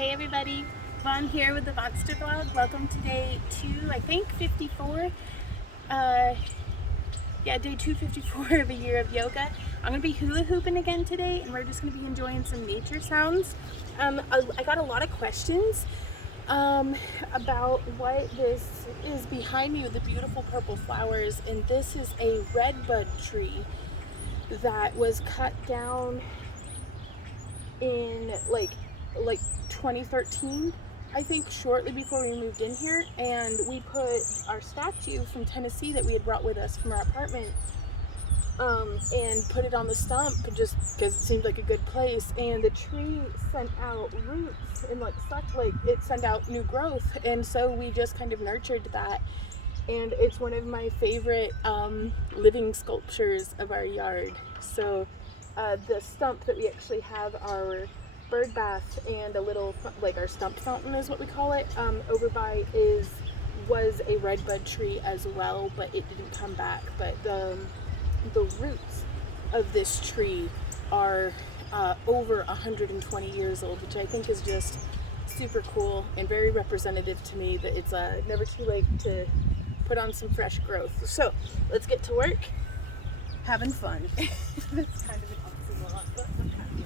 Hey everybody, Von here with the Vonster vlog. Welcome to day 254. Day 254 of a year of yoga. I'm going to be hula hooping again today, and we're just going to be enjoying some nature sounds. I got a lot of questions about what this is behind me with the beautiful purple flowers, and this is a redbud tree that was cut down in like 2013, I think, shortly before we moved in here, and we put our statue from Tennessee that we had brought with us from our apartment and put it on the stump just because it seemed like a good place, and the tree sent out roots and it sent out new growth, and so we just kind of nurtured that, and it's one of my favorite living sculptures of our yard. So the stump that we actually have our bird bath and a little, our stump fountain is what we call it, over by was a redbud tree as well, but it didn't come back. But the roots of this tree are over 120 years old, which I think is just super cool and very representative to me that it's never too late to put on some fresh growth. So let's get to work having fun. That's kind of an oxymoron, but I'm happy.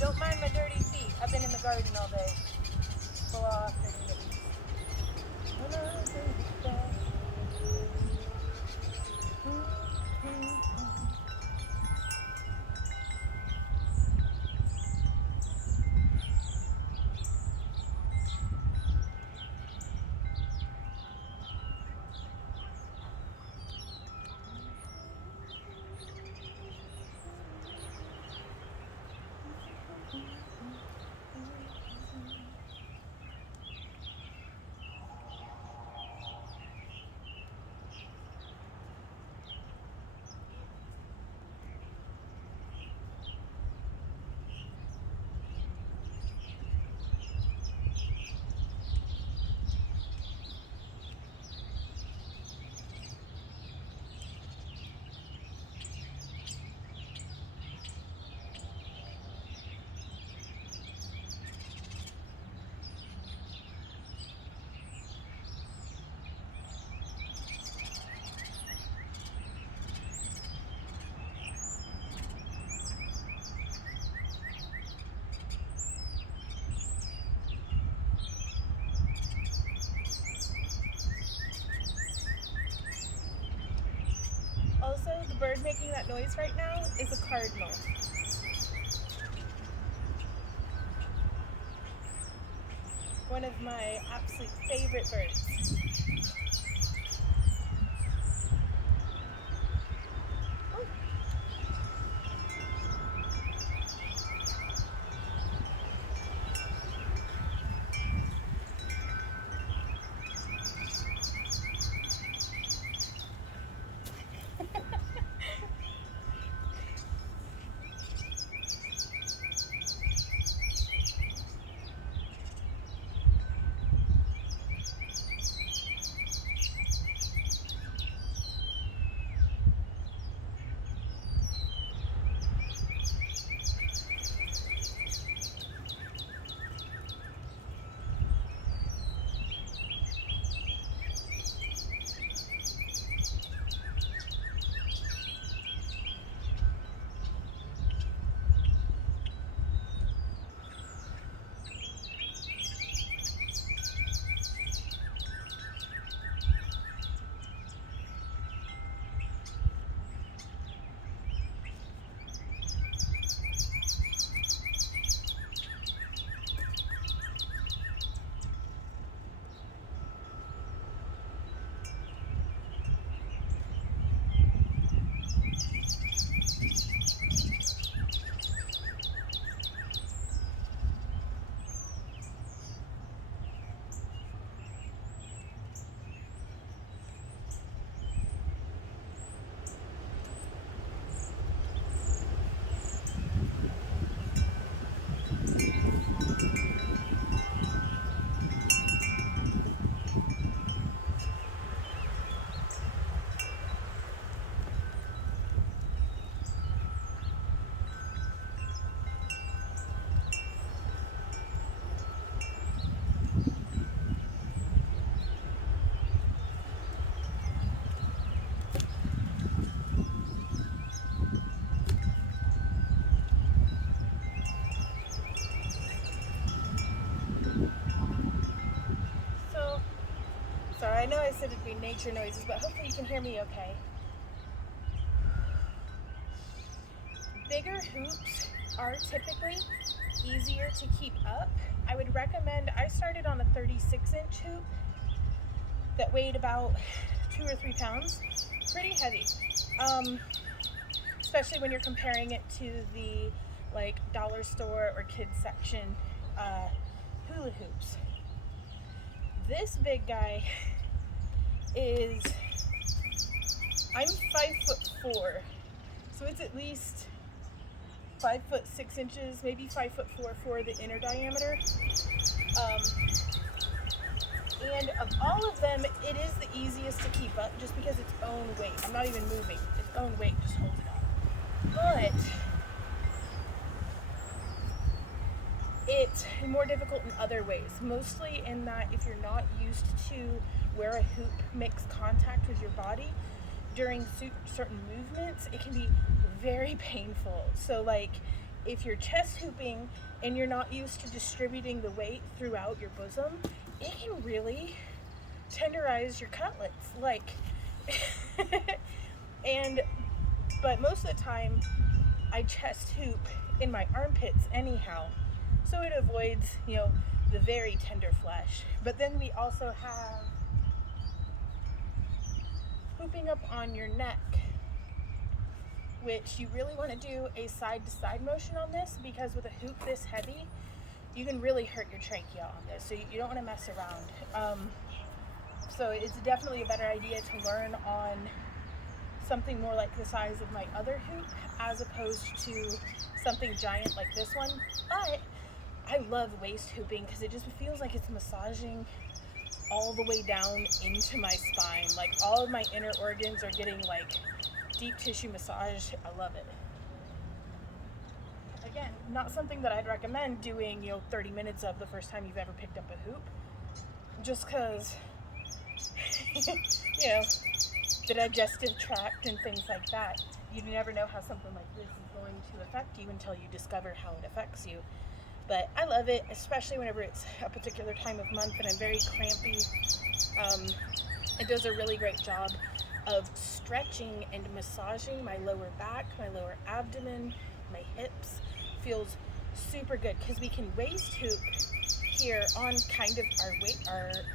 Don't mind my dirty feet. I've been in the garden all day. Pull off Also, the bird making that noise right now is a cardinal. One of my absolute favorite birds. I know I said it'd be nature noises, but hopefully you can hear me okay. Bigger hoops are typically easier to keep up. I would recommend, I started on a 36-inch hoop that weighed about 2 or 3 pounds. Pretty heavy. Especially when you're comparing it to the like dollar store or kids section hula hoops. This big guy is, I'm 5'4", so it's at least 5'6", maybe 5'4" for the inner diameter. And of all of them, it is the easiest to keep up just because its own weight. I'm not even moving. Its own weight just holds it up. But it's more difficult in other ways, mostly in that if you're not used to where a hoop makes contact with your body during certain movements, it can be very painful. So like if you're chest hooping and you're not used to distributing the weight throughout your bosom, it can really tenderize your cutlets, like but most of the time I chest hoop in my armpits anyhow, so it avoids, the very tender flesh. But then we also have hooping up on your neck, which you really want to do a side-to-side motion on this, because with a hoop this heavy, you can really hurt your trachea on this, so you don't want to mess around. So it's definitely a better idea to learn on something more like the size of my other hoop as opposed to something giant like this one. But I love waist hooping because it just feels like it's massaging all the way down into my spine. Like all of my inner organs are getting like deep tissue massage. I love it. Again, not something that I'd recommend doing, 30 minutes of the first time you've ever picked up a hoop, just because, the digestive tract and things like that. You never know how something like this is going to affect you until you discover how it affects you. But I love it, especially whenever it's a particular time of month and I'm very crampy. It does a really great job of stretching and massaging my lower back, my lower abdomen, my hips. Feels super good because we can waist hoop here on kind of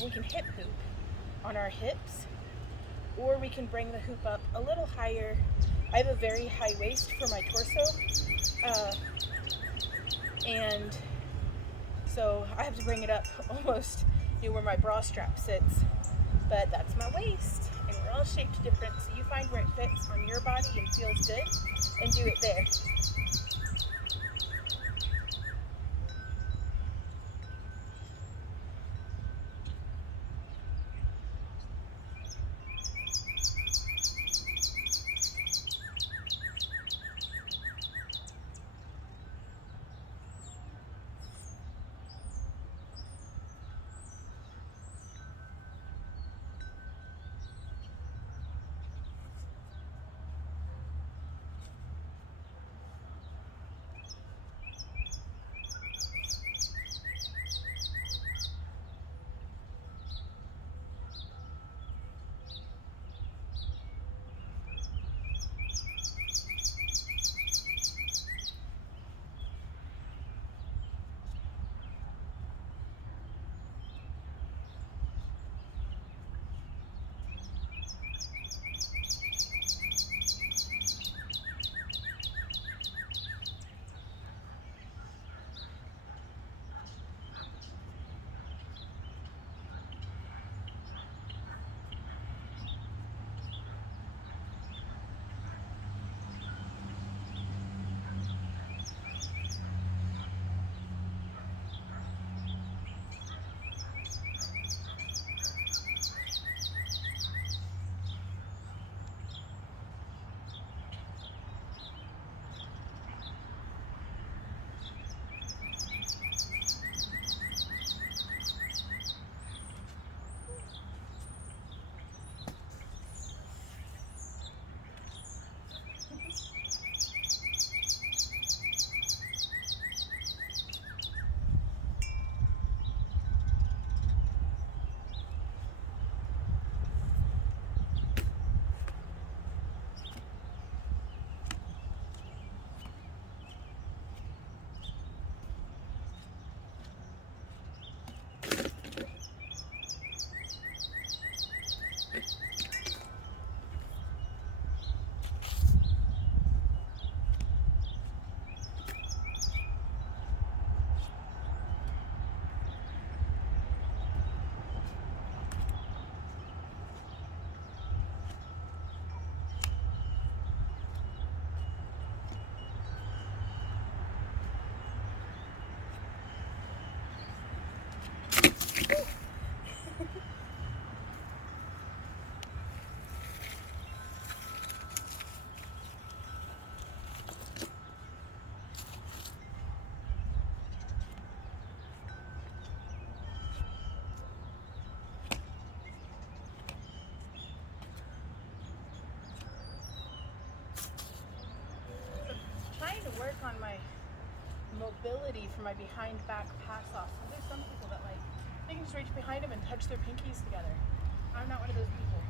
we can hip hoop on our hips, or we can bring the hoop up a little higher. I have a very high waist for my torso, and so I have to bring it up almost where my bra strap sits, but that's my waist, and we're all shaped different, so you find where it fits on your body and feels good and do it there. work on my mobility for my behind back pass off. So there's some people that like, they can just reach behind them and touch their pinkies together. I'm not one of those people.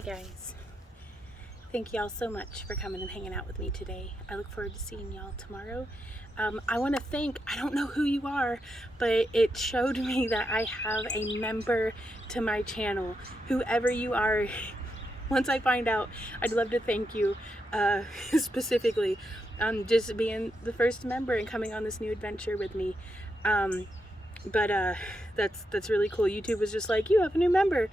Hey guys, thank y'all so much for coming and hanging out with me today. I look forward to seeing y'all tomorrow. I want to thank, I don't know who you are, but it showed me that I have a member to my channel. Whoever you are, once I find out, I'd love to thank you specifically just being the first member and coming on this new adventure with me. But that's really cool. YouTube was just like, you have a new member,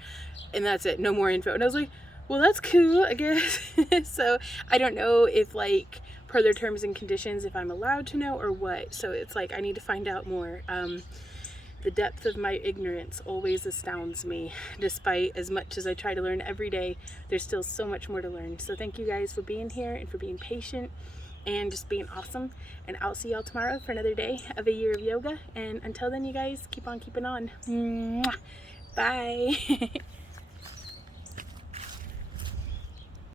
and that's it, no more info. And I was like, well, that's cool, I guess. So I don't know if, like, per their terms and conditions, if I'm allowed to know or what. So it's like, I need to find out more. The depth of my ignorance always astounds me. Despite as much as I try to learn every day, there's still so much more to learn. So thank you guys for being here and for being patient and just being awesome. And I'll see y'all tomorrow for another day of a year of yoga. And until then, you guys, keep on keeping on. Mwah. Bye.